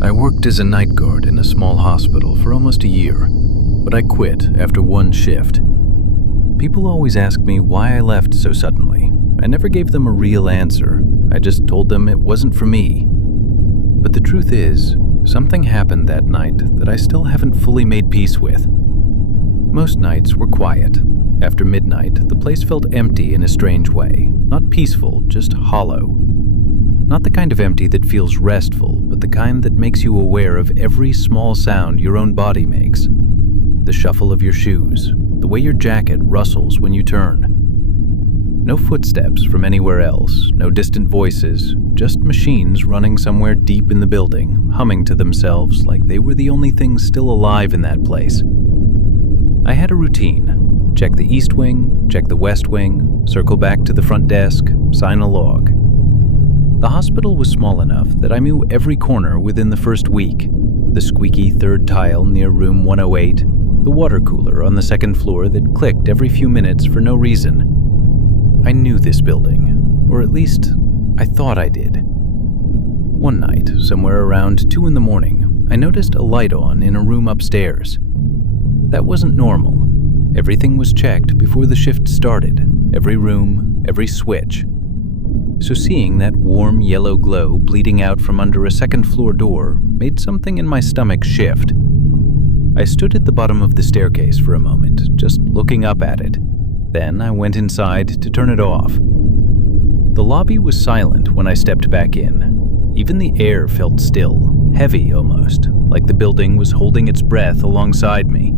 I worked as a night guard in a small hospital for almost a year, but I quit after one shift. People always ask me why I left so suddenly. I never gave them a real answer. I just told them it wasn't for me. But the truth is, something happened that night that I still haven't fully made peace with. Most nights were quiet. After midnight, the place felt empty in a strange way. Not peaceful, just hollow. Not the kind of empty that feels restful, but the kind that makes you aware of every small sound your own body makes. The shuffle of your shoes, the way your jacket rustles when you turn. No footsteps from anywhere else, no distant voices, just machines running somewhere deep in the building, humming to themselves like they were the only things still alive in that place. I had a routine. Check the east wing, check the west wing, circle back to the front desk, sign a log. The hospital was small enough that I knew every corner within the first week. The squeaky third tile near room 108, the water cooler on the second floor that clicked every few minutes for no reason. I knew this building, or at least I thought I did. One night, somewhere around 2 a.m, I noticed a light on in a room upstairs. That wasn't normal. Everything was checked before the shift started, every room, every switch. So seeing that warm yellow glow bleeding out from under a second-floor door made something in my stomach shift. I stood at the bottom of the staircase for a moment, just looking up at it. Then I went inside to turn it off. The lobby was silent when I stepped back in. Even the air felt still, heavy almost, like the building was holding its breath alongside me.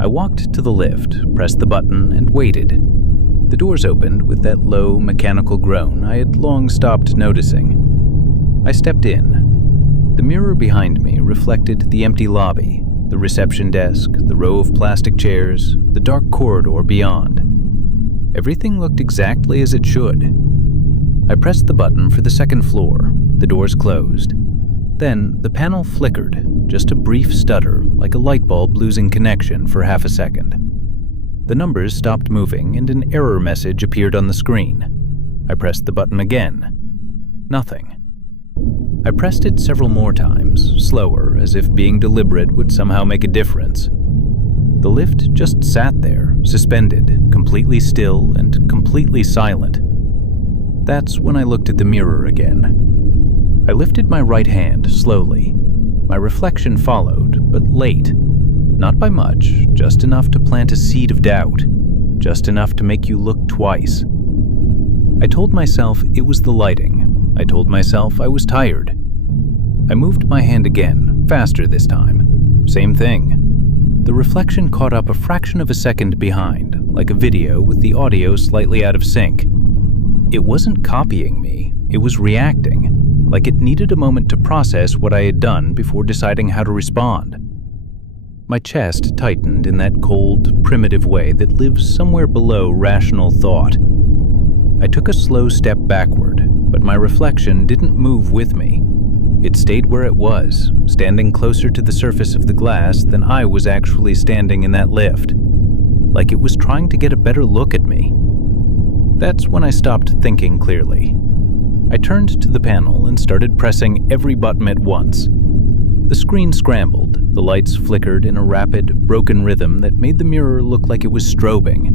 I walked to the lift, pressed the button, and waited. The doors opened with that low, mechanical groan I had long stopped noticing. I stepped in. The mirror behind me reflected the empty lobby, the reception desk, the row of plastic chairs, the dark corridor beyond. Everything looked exactly as it should. I pressed the button for the second floor. The doors closed. Then the panel flickered, just a brief stutter, like a light bulb losing connection for half a second. The numbers stopped moving and an error message appeared on the screen. I pressed the button again. Nothing. I pressed it several more times, slower, as if being deliberate would somehow make a difference. The lift just sat there, suspended, completely still and completely silent. That's when I looked at the mirror again. I lifted my right hand slowly. My reflection followed, but late. Not by much, just enough to plant a seed of doubt, just enough to make you look twice. I told myself it was the lighting. I told myself I was tired. I moved my hand again, faster this time. Same thing. The reflection caught up a fraction of a second behind, like a video with the audio slightly out of sync. It wasn't copying me, it was reacting, like it needed a moment to process what I had done before deciding how to respond. My chest tightened in that cold, primitive way that lives somewhere below rational thought. I took a slow step backward, but my reflection didn't move with me. It stayed where it was, standing closer to the surface of the glass than I was actually standing in that lift, like it was trying to get a better look at me. That's when I stopped thinking clearly. I turned to the panel and started pressing every button at once. The screen scrambled, the lights flickered in a rapid, broken rhythm that made the mirror look like it was strobing.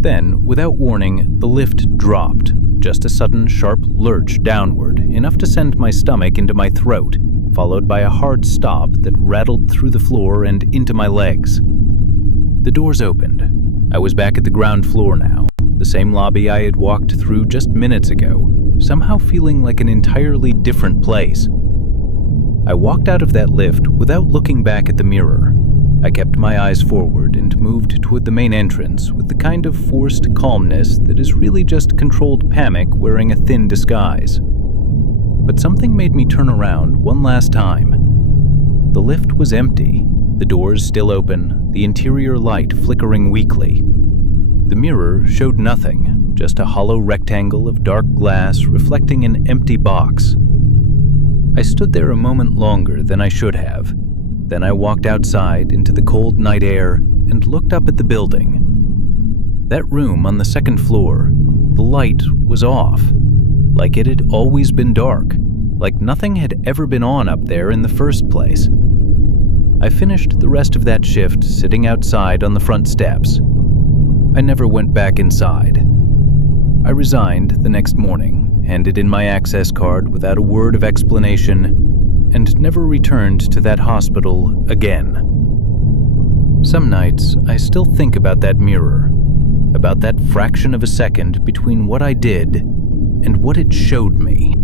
Then, without warning, the lift dropped, just a sudden sharp lurch downward, enough to send my stomach into my throat, followed by a hard stop that rattled through the floor and into my legs. The doors opened. I was back at the ground floor now, the same lobby I had walked through just minutes ago, somehow feeling like an entirely different place. I walked out of that lift without looking back at the mirror. I kept my eyes forward and moved toward the main entrance with the kind of forced calmness that is really just controlled panic wearing a thin disguise. But something made me turn around one last time. The lift was empty, the doors still open, the interior light flickering weakly. The mirror showed nothing, just a hollow rectangle of dark glass reflecting an empty box. I stood there a moment longer than I should have. Then I walked outside into the cold night air and looked up at the building. That room on the second floor, the light was off, like it had always been dark. like nothing had ever been on up there in the first place. I finished the rest of that shift sitting outside on the front steps. I never went back inside. I resigned the next morning, handed in my access card without a word of explanation, and never returned to that hospital again. Some nights, I still think about that mirror, about that fraction of a second between what I did and what it showed me.